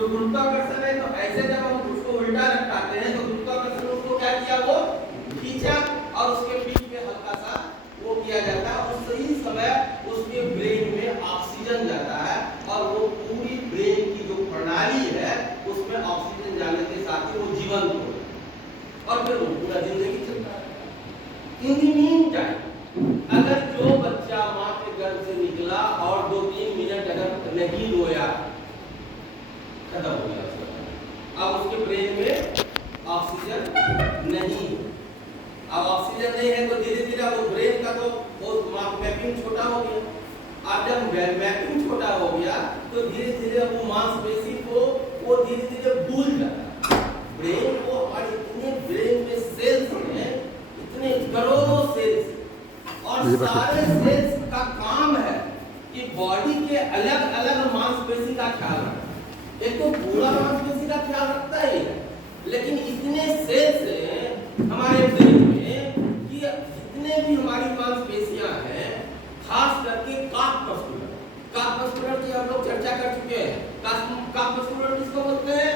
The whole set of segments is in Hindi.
तो गुरुत्वाकर्षण है, तो ऐसे जब हम उसको उल्टा रखते हैं तो गुरुत्वाकर्षण उसको क्या किया, वो खींचा और उसके पीठ पे हल्का सा वो किया जाता है और सही समय उसके ब्रेन में ऑक्सीजन जाता है और वो पूरी ब्रेन की जो प्रणाली है उसमें ऑक्सीजन जाने के साथ ही वो जीवंत हो और फिर वो पूरा जिंदगी चलता है। इन द मीन टाइम अगर जो बच्चा मां के गर्भ से निकला और 2-3 मिनट अगर नहीं रोया, खत्म हो गया उसका। अब उसके ब्रेन में ऑक्सीजन नहीं है। अब ऑक्सीजन नहीं है तो धीरे धीरे वो ब्रेन का तो वो मैपिंग छोटा हो गया। अब जब मैपिंग छोटा हो गया तो धीरे धीरे वो मांसपेशी को वो धीरे धीरे भूल जाता है। ब्रेन को हमारे इतने ब्रेन में सेल्स हैं, इतने करोड़ों सेल्स और सारे सेल्स का काम है कि बॉडी के अलग अलग मांसपेशी का ख्याल रखना। एक तो पूरा मांसपेशी का ख्याल रखता ही है, लेकिन इतने सेल्स हैं हमारे ब्रेन में कि जितने भी हमारी मांसपेशियां हैं, खास करके काफ मस्कुलर की हम लोग चर्चा कर चुके हैं। काफ मस्कुलर किसको बोलते हैं?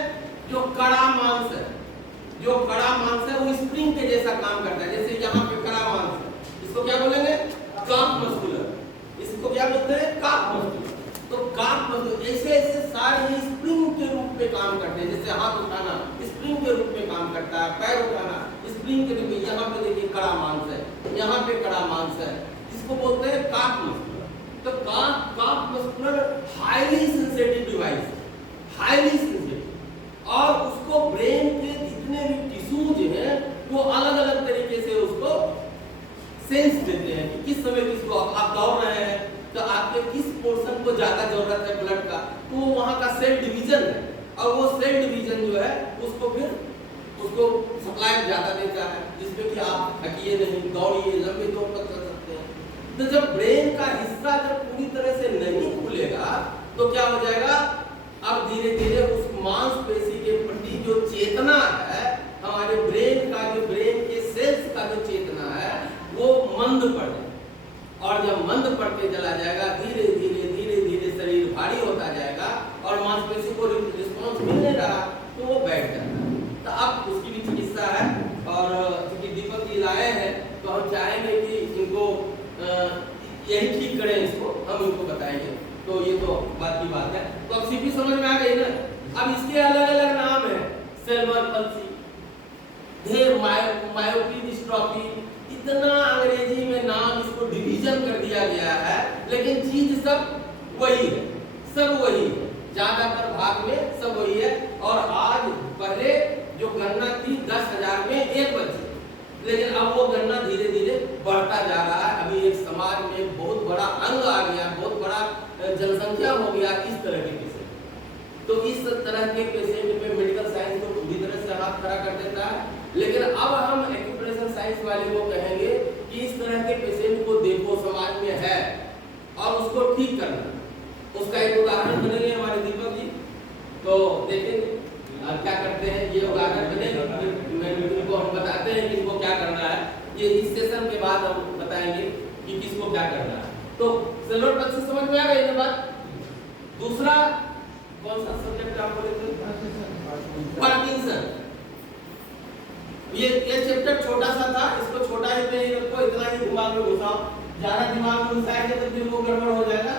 जो कड़ा मांस है, जो कड़ा मांस है वो स्प्रिंग के जैसा काम करता है। जैसे यहाँ पे कड़ा मांस है, इसको क्या बोलेंगे? काफ मस्कुलर। इसको क्या बोलते हैं? काफ मस्कुलर। तो काफ मस्कुलर ऐसे ऐसे सारे स्प्रिंग के रूप में काम करते हैं। जैसे हाथ उठाना स्प्रिंग के रूप में काम करता है, पैर उठाना स्प्रिंग के रूप में। यहाँ पे देखिए कड़ा मांस है, यहाँ पे कड़ा मांस है, इसको बोलते हैं काफ मस्कुलर। तो काफ मस्कुलर हाईली सेंसिटिव डिवाइस है, हाईली सेंसिटिव, और उसको ब्रेन के जितने भी टिश्यूज हैं वो अलग अलग तरीके से उसको सेंस देते हैं कि किस समय किसको आप दौड़ रहे हैं तो आपके किस पोर्शन को ज्यादा जरूरत है ब्लड का, तो वो वहाँ का सेल डिवीजन है और वो सेल डिवीजन जो है उसको फिर उसको सप्लाई ज्यादा देता है, जिसमें कि आप थकिए नहीं, दौड़िए, लंबी दौड़ तक कर सकते हैं। तो जब ब्रेन का हिस्सा जब पूरी तरह से नहीं खुलेगा तो क्या हो जाएगा? अब धीरे धीरे उस मांसपेशी के प्रति जो चेतना है, हमारे ब्रेन का जो ब्रेन के सेल्स का जो चेतना है वो मंद पड़ जाएगा। और जब मंद पड़ते चला जाएगा धीरे धीरे शरीर भारी होता जाएगा और मांसपेशी को रिस्पॉन्स मिल नहीं रहा तो वो बैठ जाता है। तो अब उसकी भी चिकित्सा है और क्योंकि दीपक जी लाए हैं तो हम चाहेंगे कि इनको यही ठीक करें, इसको हम इनको बताएंगे। तो ये तो बात की बात है। तो अब सीपी समझ में आ गई ना? अब इसके अलग अलग नाम है, सेल्वर पल्सी, ढेर मायोपी डिस्ट्रॉफी, इतना अंग्रेजी में नाम इसको डिवीजन कर दिया गया है, लेकिन चीज सब वही है, सब वही है, ज्यादातर भाग में सब वही है। और आज पहले जो गणना थी 10,000 में एक बच्चे, लेकिन अब वो गणना धीरे धीरे बढ़ता जा रहा है। अभी एक समाज में बहुत बड़ा अंग आ गया, बहुत बड़ा जनसंख्या हो गया इस तरह के पेशेंट। तो इस तरह के पेशेंट पे मेडिकल साइंस को पूरी तरह से हाथ खड़ा कर देता है। लेकिन अब हम एक्यूप्रेशर साइंस वाले को कहेंगे कि इस तरह के पेशेंट को देखो समाज में है और उसको ठीक करना। उसका एक उदाहरण बनेंगे हमारे दीपक जी, तो देखेंगे क्या करते हैं। ये उदाहरण बनेंगे, इनको हम बताते हैं कि इनको क्या करना है। ये इस सेशन के बाद हम बताएंगे कि किसको क्या करना है। तो सेल्वर पल्सी समझ में आ गई ना बात? दूसरा कौन सा सब्जेक्ट आप बोले थे? पार्किंसन। ये चैप्टर छोटा सा था, इसको छोटा ही नहीं रखो, इतना ही दिमाग में घुसाओ। ज्यादा दिमाग में घुसाएंगे तो फिर वो गड़बड़ हो जाएगा।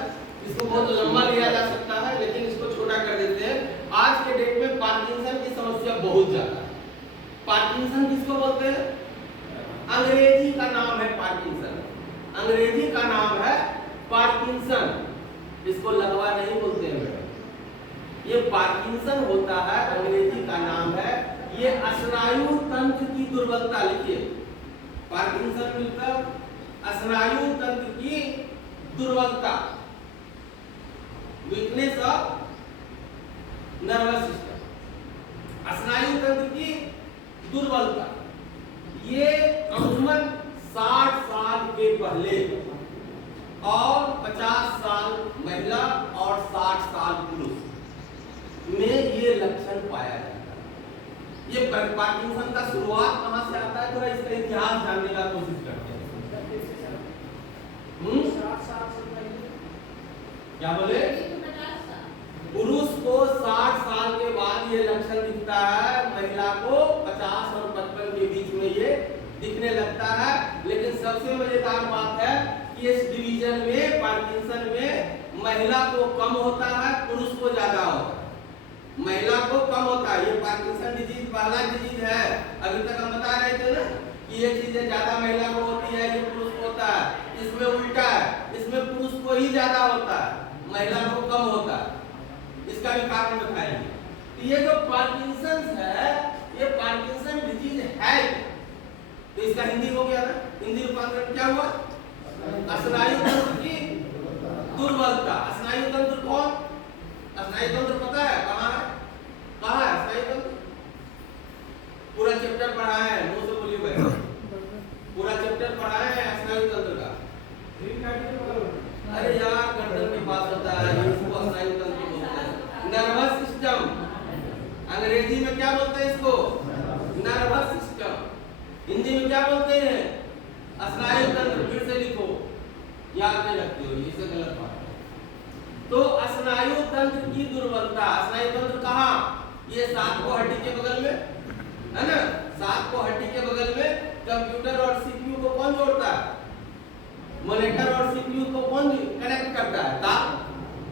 इसको बहुत लंबा लिया जा सकता है, लेकिन इसको छोटा कर देते हैं। आज के डेट में पार्किंसन की समस्या बहुत ज्यादा है। पार्किंसन किसको बोलते हैं? अंग्रेजी का नाम है पार्किंसन, अंग्रेजी का नाम है पार्किंसन। इसको लगवा नहीं बोलते हैं मैडम, ये पार्किंसन होता है, अंग्रेजी का नाम है। ये स्नायु तंत्र की दुर्बलता, लिखिए पार्किंसन मतलब स्नायु तंत्र की दुर्बलता, वीकनेस ऑफ नर्वस सिस्टम, स्नायु तंत्र की दुर्बलता। ये अमूमन 60 साल के पहले और 50 साल महिला और 60 साल पुरुष में ये लक्षण पाया जाता है। ये पार्किंसन का शुरुआत कहां से आता है, थोड़ा इसका इतिहास जानने का कोशिश करते हैं। क्या बोले? पुरुष को 60 साल के सबसे मजेदार बात है कि इस डिवीजन में पार्किंसन में महिला को कम होता है, पुरुष को ज्यादा होता है। महिला को कम होता है। ये पार्किंसन डिजीज पहला डिजीज है। अभी तक हम बता रहे थे ना कि ये चीजें ज्यादा महिला को होती है, ये पुरुष को होता है। इसमें उल्टा है, इसमें पुरुष को ही ज्यादा होता है, महिला को कम होता है। इसका भी कारण बताएंगे। तो ये जो पार्किंसन है, ये पार्किंसन डिजीज है। तो इसका हिंदी हो गया ना, हिंदी रूपांतरण क्या हुआ? स्नायु तंत्र की दुर्बलता। स्नायु तंत्र कौन? स्नायु तंत्र पता है कहाँ है? कहाँ है स्नायु तंत्र? पूरा चैप्टर पढ़ा है, मुंह से बोलिए भाई। पूरा चैप्टर पढ़ा है स्नायु तंत्र का। अरे यार गर्दन के पास होता है, इसको स्नायु तंत्र बोलते हैं। नर्वस सिस्टम, अंग्रेजी में क्या बोलते हैं इसको? Nervous system. हिंदी में क्या बोलते हैं? स्नायु तंत्र। फिर से लिखो, याद नहीं रखते हो, ये गलत बात है। तो स्नायु तंत्र की दुर्बलता। स्नायु तंत्र कहाँ? ये सात को हड्डी के बगल में है ना, सात को हड्डी के बगल में। कंप्यूटर और सीपीयू को कौन जोड़ता है? मॉनिटर और सीपीयू को कौन कनेक्ट करता है? तार।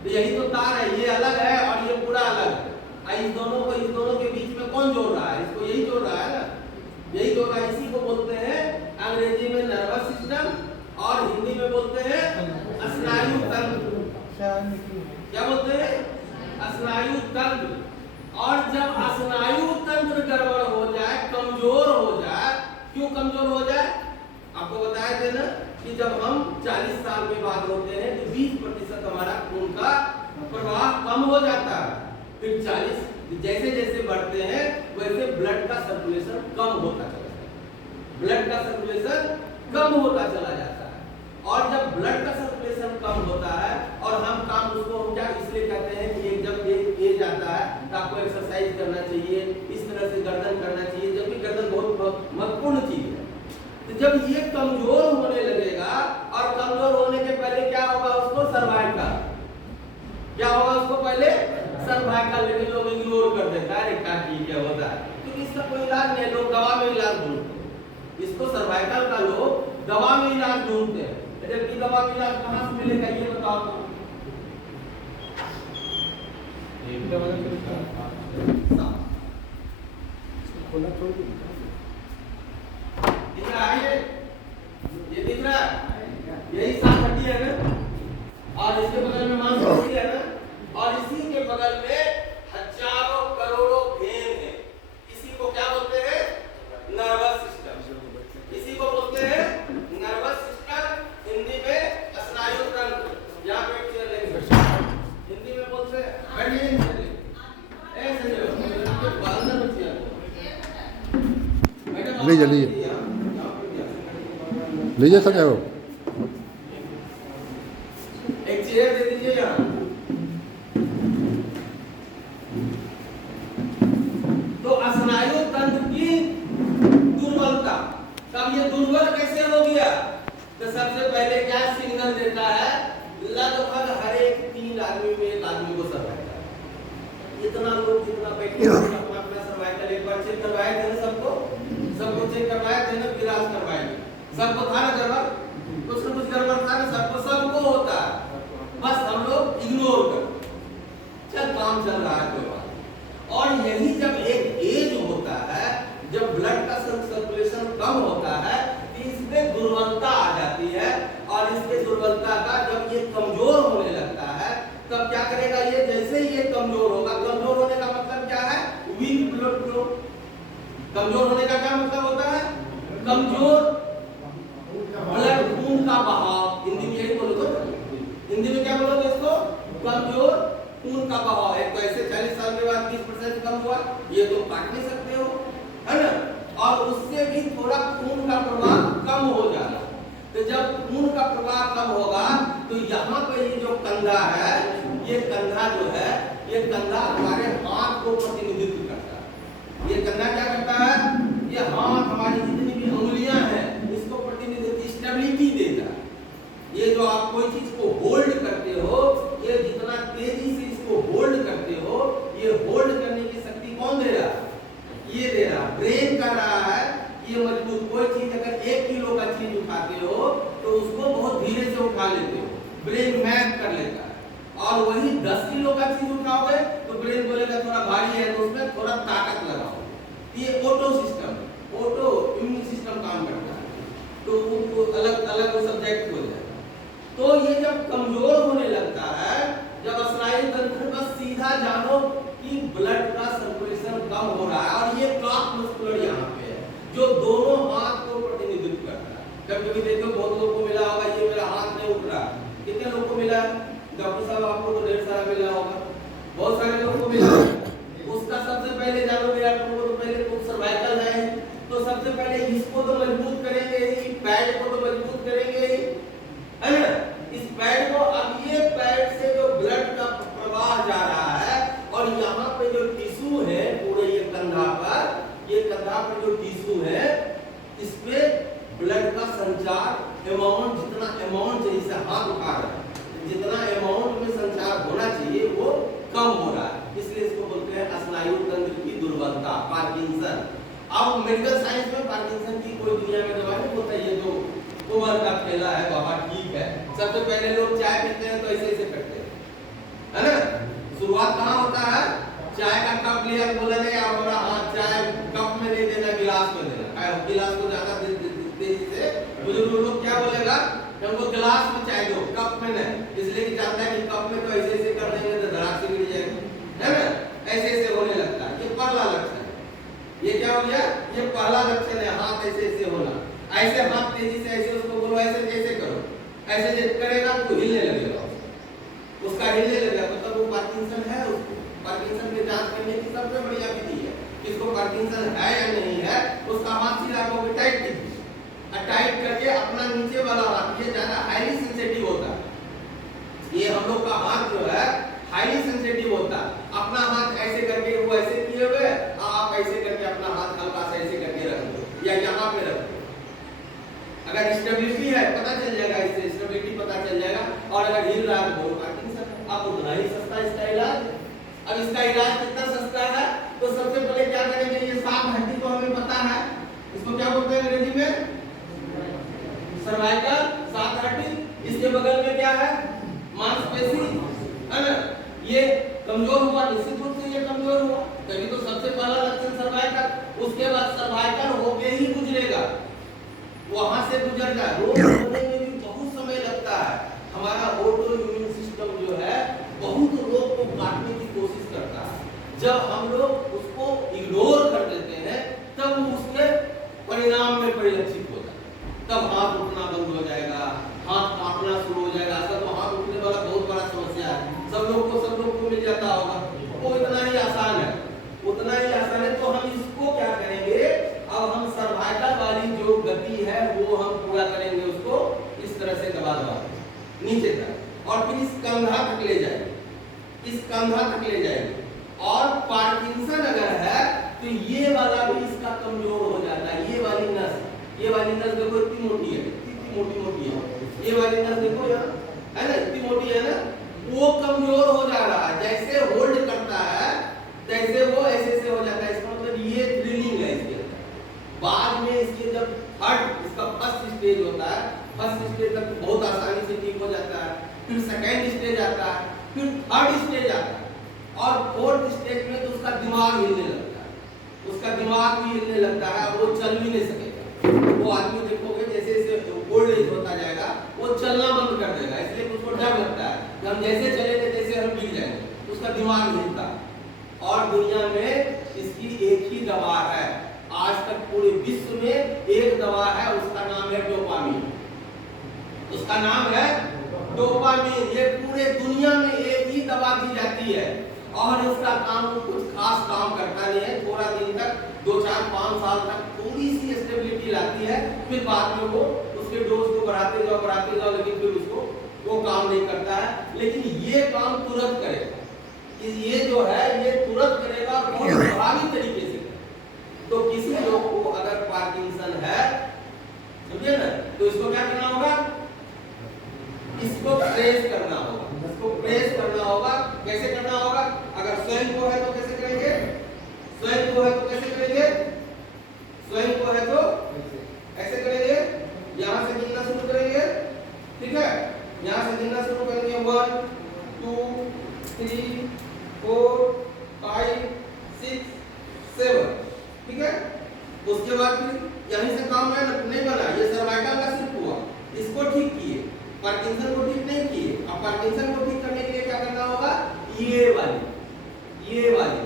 तो यही तो तार है, ये अलग है और ये पूरा अलग है। इस दोनों के बीच में कौन जोड़ रहा है? इसको यही जोड़ रहा है ना, यही जोड़ रहा है। इसी को बोलते हैं अंग्रेजी में नर्वस सिस्टम और हिंदी में बोलते हैं स्नायु तंत्र। क्या बोलते हैं? स्नायु तंत्र। और जब स्नायु तंत्र गड़बड़ हो जाए, कमजोर हो जाए, क्यों कमजोर हो जाए? आपको बताया थे ना कि जब हम 40 साल के बाद होते हैं तो 20% हमारा खून का प्रवाह कम हो जाता है। फिर 40 जैसे जैसे बढ़ते हैं वैसे ब्लड का सर्कुलेशन कम होता चला जाता है। ब्लड का सर्कुलेशन कम होता चला जाता है। और जब ब्लड का सर्कुलेशन कम होता है और हम काम उसको हम क्या इसलिए कहते हैं कि जब एज आता है तो आपको एक्सरसाइज करना चाहिए, इस तरह से गर्दन करना चाहिए, जबकि गर्दन बहुत महत्वपूर्ण चीज है। तो जब ये कमजोर होने लगेगा और कमजोर होने के पहले क्या होगा? उसको सर्वाइकल। क्या होगा उसको पहले? सर्वाइकल। लेकिन लोग इग्नोर कर देता है, क्या ठीक है होता है, क्योंकि इसका कोई इलाज नहीं। लोग दवा में इलाज ढूंढते हैं, इसको सर्वाइकल का लोग दवा में इलाज ढूंढते हैं। जबकि दवा का इलाज कहाँ से मिलेगा ये बताओ तो। दिख रहा है ये दिख रहा है, यही सात हड्डी है ना, और इसके बगल में मांसपेशी है ना, और इसी के बगल में हजारों करोड़ों वेन है। इसी को क्या बोलते हैं? Nervous system. इसी को बोलते हैं नर्वस सिस्टम, हिंदी में स्नायु तंत्र। यहाँ पे चेयर लेंगे, हिंदी में बोलते हैं बैठिए ऐसे लीजिए सर, हो एक चेयर दे दीजिए यहाँ। तो स्नायु तंत्र की दुर्बलता। तब ये दुर्बल कैसे हो गया? तो सबसे पहले क्या सिग्नल देता है? लगभग हर एक 3 आदमी में एक आदमी को सर्वाइकल है। इतना लोग जितना बैठे अपना अपना सर्वाइकल एक बार चेक करवाए थे ना, सबको चेक करवाए थे ना, इलाज करवाए थे। सबको था ना गड़बड़, कुछ न कुछ गड़बड़ था ना, सबको होता है, बस हम लोग इग्नोर करते। चल काम चल रहा है कोई बात। और यही जब एक एज होता है, जब ब्लड का सर्कुलेशन कम होता है, तो इसमें दुर्बलता आ जाती है। और इसके दुर्बलता का जब ये कमजोर होने लगता है, तब क्या करेगा ये? जैसे ही ये कमजोर होगा, कमजोर होने का मतलब क्या है? Weak blood flow. कमजोर होने का क्या मतलब होता है? कमजोर ब्लड खून का बहाव। हिंदी में यही बोलो तो, हिंदी में क्या बोलोगे इसको? कमजोर खून का बहाव। एक तो ऐसे 40 साल के बाद 20% कम हुआ, ये तुम काट नहीं सकते हो, है ना? और उससे भी थोड़ा खून का प्रवाह कम हो जाना। तो जब खून का प्रवाह कम होगा तो यहाँ पे ये जो कंधा है, ये कंधा जो है, ये कंधा हमारे हाथ को प्रतिनिधित्व करता है। ये कंधा क्या करता है? ये हाथ हमारी जितनी भी उंगलियां हैं इसको प्रतिनिधित्व, स्टेबिलिटी देता है। ये जो आप कोई चीज को होल्ड करते हो, ये जितना तेजी से इसको होल्ड करते हो, ये होल्ड करने की शक्ति कौन दे रहा है? ये दे रहा, ब्रेन कर रहा है। ये मजबूत कोई चीज अगर 1 किलो का चीज उठाते हो उठा लेते हो, ब्रेन मैप कर लेता है। और वही 10 किलो का चीज उठाओगे तो ब्रेन बोलेगा थोड़ा भारी है तो उसमें थोड़ा ताकत लगाओ। ये auto system, auto immune system काम करता है, तो वो अलग अलग सब्जेक्ट हो जाएगा। तो ये जब कमजोर होने लगता है, जब स्नायु तंत्र बस सीधा जानो कि ब्लड का सर्कुलेशन कम हो रहा है, और ये क्लॉट मस्कुलर यहाँ पे है जो दोनों हाथ को प्रतिनिधित्व करता है। कभी कभी देखो बहुत लोगों को मिला होगा ये मेरा हाथ नहीं उठ रहा, कितने लोगों को मिला? डॉक्टर साहब आपको तो ढेर सारा मिला होगा, बहुत सारे लोगों को मिला। उसका सबसे पहले जानोगे यार, तुमको तो पहले तो सर्वाइकल है, तो सबसे पहले इसको तो मजबूत करेंगे ही, पैड को तो मजबूत करेंगे ही, है ना? इस पैड को, अब ये पैड से जो ब्लड का प्रवाह जा रहा है, और यहाँ पे जो टिश्यू है पूरे ये कंधा पर, ये कंधा पर जो टिश्यू है, इसमें ब्लड का संचार अमाउंट, जितना अमाउंट चाहिए, जैसे हाथ उठा रहा है, जितना अमाउंट में संचार होना चाहिए वो कम हो रहा है, इसलिए इसको बोलते हैं स्नायु तंत्र की दुर्बलता, पार्किंसन। अब मेडिकल साइंस में पार्किंसन की कोई दुनिया में दवा नहीं होता, ये जो उम्र का फैला है बाबा ठीक है। सबसे पहले लोग चाय पीते हैं तो ऐसे ऐसे करते हैं, है ना? शुरुआत कहाँ होता है? चाय का कप लिया, बोला नहीं आप हमारा हाथ चाय कप में नहीं देना, गिलास में देना। गिलास को ज्यादा तेजी से बुजुर्ग लोग क्या बोलेगा, हमको गिलास में चाय दो, कप में नहीं, इसलिए कि जानता है कि कप में तो ऐसे ऐसे कर देंगे तो धड़ाक से गिर जाएगा, है ना? ऐसे ऐसे होने लगता है, ये पहला लक्षण है। ये क्या हो गया? ये पहला लक्षण है, हाथ ऐसे ऐसे होना। ऐसे हाथ तेजी से ऐसे उसको बोलो ऐसे जैसे करो, ऐसे जैसे करेगा तो हिलने लगेगा, उसका हिलने लगेगा तो तब वो पार्किंसन है। उसको पार्किंसन की जांच करने की सबसे बढ़िया विधि है, इसको पार्किंसन है या नहीं है, उसका हाथ सीधा को टाइट कीजिए, टाइट करके अपना नीचे वाला हाथ, ये ज्यादा हाईली सेंसिटिव होता है, ये हम लोग का हाथ जो है हाईली सेंसिटिव होता है। अपना हाथ ऐसे करके, वो ऐसे किए हुए, आप ऐसे करके अपना हाथ हल्का से ऐसे करके रख दो, या यहाँ पे रख दो। अगर स्टेबिलिटी है पता चल जाएगा, इससे स्टेबिलिटी पता चल जाएगा। और अगर हिल रहा है तो पार्किंसन, अब उतना ही सस्ता इसका इलाज। अब इसका इलाज कितना सस्ता है, तो सबसे पहले क्या करेंगे, ये सांप हड्डी को हमें पता है, इसको क्या बोलते हैं अंग्रेजी में? सर्वाइकल, सांप हड्डी। इसके बगल में क्या है? मांसपेशी, है ना? ये कमजोर हुआ, निश्चित रूप से ये कमजोर हुआ, तभी तो सबसे पहला लक्षण सर्वाइकल। उसके बाद सर्वाइकल होके ही गुजरेगा, वहां से गुजर जाए, रोग होने में भी बहुत समय लगता है। हमारा ऑटो इम्यून सिस्टम जो है बहुत रोग को काटने की कोशिश करता है, जब हम लोग उसको इग्नोर कर देते हैं तब वो उसके परिणाम में परिलक्षित होता है। तब हाथ उठना बंद हो जाएगा, हाथ कांपना शुरू हो जाएगा। असल तो हाथ उठने वाला बहुत बड़ा समस्या है, सब लोग को मिल जाता होगा, वो इतना ही आसान है, उतना ही आसान है। तो हम इसको क्या करेंगे, अब हम सर्वाइकल वाली जो गति है वो हम पूरा करेंगे, उसको इस तरह से दबा दबा नीचे तक, और फिर इस कंधा तक ले जाएंगे, इस कंधा तक ले जाएंगे। और पार्किंसन अगर है तो ये वाला भी इसका कमजोर हो जाता है। ये वाली नस देखो इतनी मोटी है, इतनी मोटी है, ये वाली नस देखो यहाँ, है ना, इतनी मोटी है ना, वो कमजोर हो जा रहा है। जैसे होल्ड करता है तैसे वो ऐसे ऐसे हो जाता है। इसका मतलब ये थ्रिलिंग है इसके अंदर। बाद में इसके जब थर्ड, इसका फर्स्ट स्टेज होता है, फर्स्ट स्टेज तक बहुत आसानी से ठीक हो जाता है, फिर सेकेंड स्टेज आता है, फिर थर्ड स्टेज आता है, और फोर्थ स्टेज में तो उसका दिमाग हिलने लगता है, उसका दिमाग भी हिलने लगता है, वो चल भी नहीं सकेगा। वो आदमी देखोगे जैसे जैसे ओल्ड एज होता जाएगा वो चलना बंद कर देगा, इसलिए उसको डर लगता है कि हम जैसे चलेंगे तैसे हम गिर जाएंगे, उसका दिमाग हिलता। और दुनिया में इसकी एक ही दवा है, आज तक पूरे विश्व में एक दवा है, उसका नाम है डोपामिन, उसका नाम है डोपामिन। ये पूरे दुनिया में एक ही दवा दी जाती है, और इसका काम कुछ खास काम करता नहीं है। थोड़ा दिन तक 2, 4, 5 साल तक थोड़ी सी स्टेबिलिटी लाती है, फिर बाद में वो उसके डोज को बढ़ाते जाओ, लेकिन फिर उसको वो काम नहीं करता है। लेकिन ये काम तुरंत करेगा, ये जो है ये तुरंत करेगा, बहुत प्रभावी तरीके से। तो किसी लोग को अगर पार्किंसन है, समझे ना, तो इसको क्या करना होगा, इसको प्रेस करना होगा, इसको प्रेस करना होगा। कैसे करना होगा? अगर स्वयं को है तो कैसे करेंगे, स्वयं को है तो कैसे करेंगे, स्वयं को है तो ऐसे करेंगे, यहां से गिनना शुरू करेंगे, ठीक है। बाद फिर यहीं से काम नहीं बना, ये सर्वाइकल का सिर्फ हुआ, इसको ठीक किए, पार्किंसन को ठीक नहीं किए। अब पार्किंसन को ठीक करने के लिए क्या करना होगा, ये वाली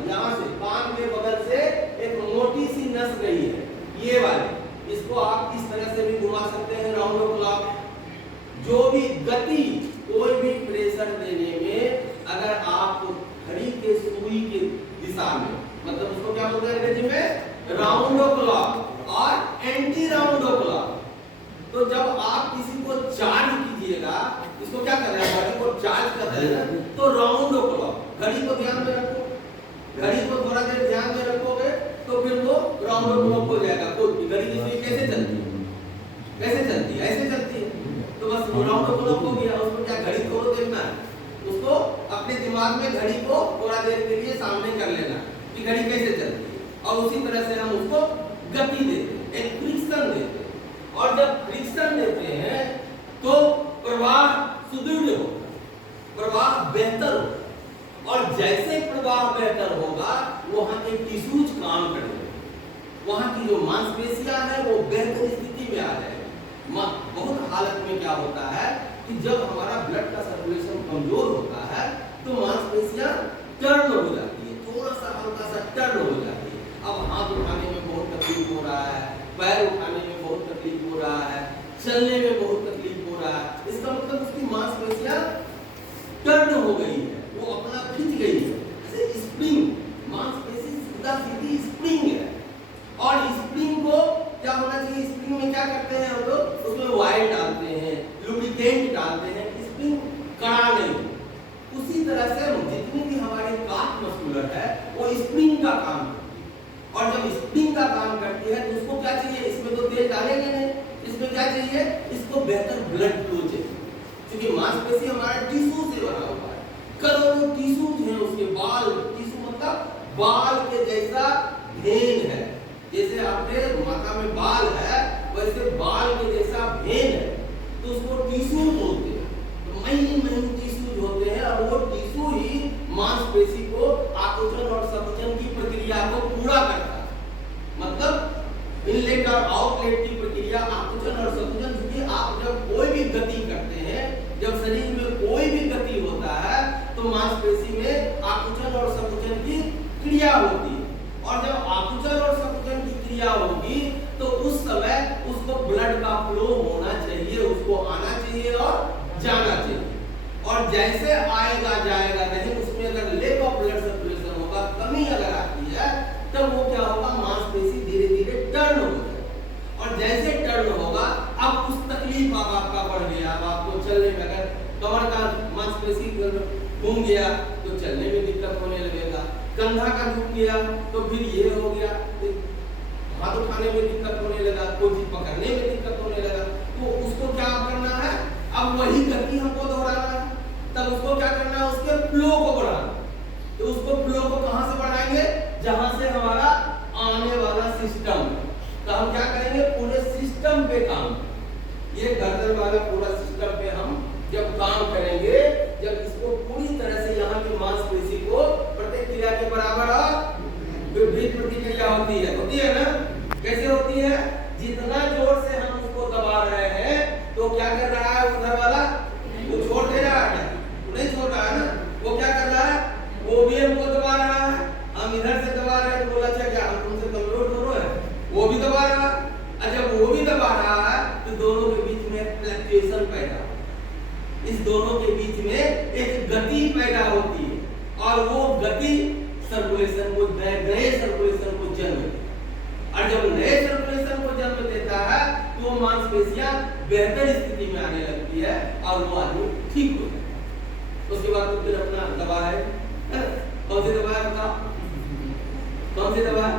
यहाँ से कान के बगल से एक मोटी सी नस गई है, ये वाली, इसको आप इस तरह से भी घुमा सकते हैं राउंड क्लॉक। जो भी गति, कोई भी प्रेशर देने में अगर आप घड़ी के सुई के दिशा में, मतलब उसको क्या बोलते हैं अंग्रेजी में, राउंड क्लॉक और एंटी राउंड क्लॉक। तो जब आप किसी को चार्ज कीजिएगा, इसको क्या कर रहे हैं, घड़ी को चार्ज कर रहे हैं, तो राउंड क्लॉक, घड़ी को ध्यान में रखो, घड़ी को थोड़ा देर ध्यान में रखोगे तो फिर वो राउंड क्लॉक हो जाएगा। तो घड़ी की सुई कैसे चलती है, कैसे चलती है, ऐसे चलती है। तो बस राउंड क्लॉक हो गया, उसको क्या घड़ी को देखना है, उसको अपने दिमाग में घड़ी को थोड़ा देर के लिए सामने कर लेना कि घड़ी कैसे चलती है, और उसी तरह से हम उसको गति देते हैं, एक फ्रिक्शन देते हैं। और जब फ्रिक्शन देते हैं तो प्रवाह सुदृढ़ होगा, प्रवाह बेहतर होगा, और जैसे प्रवाह बेहतर होगा वहां के टिश्यूज काम करेंगे, वहां की जो मांसपेशियां हैं वो बेहतर स्थिति में आ जाएगी। बहुत हालत में क्या होता है कि जब हमारा ब्लड का सर्कुलेशन कमजोर होता है तो मांसपेशियां टर्न हो जाती है, थोड़ा सा हल्का सा टर्न हो जाती है। अब हाथ उठाने में बहुत तकलीफ हो रहा है, पैर उठाने में बहुत तकलीफ हो रहा है, चलने में बहुत तकलीफ हो रहा है, इसका मतलब उसकी मांसपेशियां टर्न हो गई है, वो अपना खिंच गई है, जैसे स्प्रिंग, मांसपेशी सीधा सीधी स्प्रिंग है। और स्प्रिंग को क्या होना चाहिए, स्प्रिंग में क्या करते हैं हम लोग, उसमें ऑयल डालते हैं, लुब्रिकेंट डालते हैं, स्प्रिंग कड़ा नहीं। उसी तरह से जितनी भी हमारी काट मस्कुलर है वो स्प्रिंग का काम करती है, और जब स्प्रिंग का काम करती है तो उसको क्या चाहिए, इसमें तो तेल डालेंगे नहीं, इसमें क्या चाहिए, इसको बेहतर ब्लड फ्लो चाहिए, क्योंकि मांसपेशी हमारा टिश्यू से बना हुआ है, करोड़ों टिश्यूज हैं उसके, बाल टिश्यू मतलब बाल के जैसा भेन है, जैसे आपके माथा में बाल है वैसे बाल के जैसा भेन है, तो उसको टिश्यू बोलते हैं। तो महीन टिश्यूज होते हैं, और वो टिश्यू ही मांसपेशी को आकुंचन और संकुचन की प्रक्रिया को पूरा करता है। मतलब इनलेट और आउटलेट की प्रक्रिया, आकुंचन और संकुचन, क्योंकि आप जब कोई भी गति करते हैं, जब शरीर में कोई भी गति होता है तो मांसपेशी में आकुंचन और संकुचन की क्रिया होती है, और जब आकुंचन और संकुचन की क्रिया होगी तो उस समय उसको ब्लड का फ्लो होना चाहिए, उसको आना चाहिए और जाना चाहिए। और जैसे आएगा जाएगा नहीं, उसमें अगर लेक ऑफ ब्लड सर्कुलेशन होगा, कमी अगर आती है, तब वो क्या होगा, मांसपेशी धीरे धीरे टर्न हो जाएगा, और जैसे टर्न होगा अब कुछ तकलीफ आपका बढ़ गया, अब आपको चलने में अगर कमर का मांसपेशी घूम गया तो चलने में दिक्कत होने लगेगा, कंधा का झुक गया तो फिर ये हो गया, हाथ उठाने में दिक्कत होने लगा, कोई चीज पकड़ने में दिक्कत होने लगा, तो उसको क्या करना है, अब वही गति हमको दोहराना है, तब उसको क्या करना है, उसके फ्लो को बढ़ाना। तो उसको फ्लो को कहां से बढ़ाएंगे, जहां से हमारा आने वाला सिस्टम, तो हम क्या करेंगे, पूरे सिस्टम पे काम, ये गर्दन वाला पूरा सिस्टम पे हम जब काम करेंगे, जब इसको पूरी तरह से यहाँ की मांसपेशी को प्रतिक्रिया के बराबर और विपरीत प्रतिक्रिया होती है ना, कैसे होती है, जितना जोर से हम उसको दबा रहे हैं तो क्या कर रहा है उधर वाला, वो छोड़ दे रहा है, वो नहीं छोड़ रहा है ना, वो क्या कर रहा है, वो भी हमको दबा रहा है, हम इधर से दबा रहे हैं तो बोला अच्छा क्या हम तुमसे कमजोर दोनों है, वो भी दबा रहा है, अच्छा वो भी दबा रहा है, तो दोनों के बीच में फ्लक्चुएशन पैदा, इस दोनों के बीच में एक गति पैदा होती है, और वो गति सर्कुलेशन को, नए सर्कुलेशन को जन्म देती है, और जब नए सर्कुलेशन को जन्म देता है तो मांसपेशियां बेहतर स्थिति में आने लगती है और वो आदमी ठीक हो जाता है। उसके बाद तो फिर अपना दवा है, कौन सी दवा है बताओ, कौन सी दवा है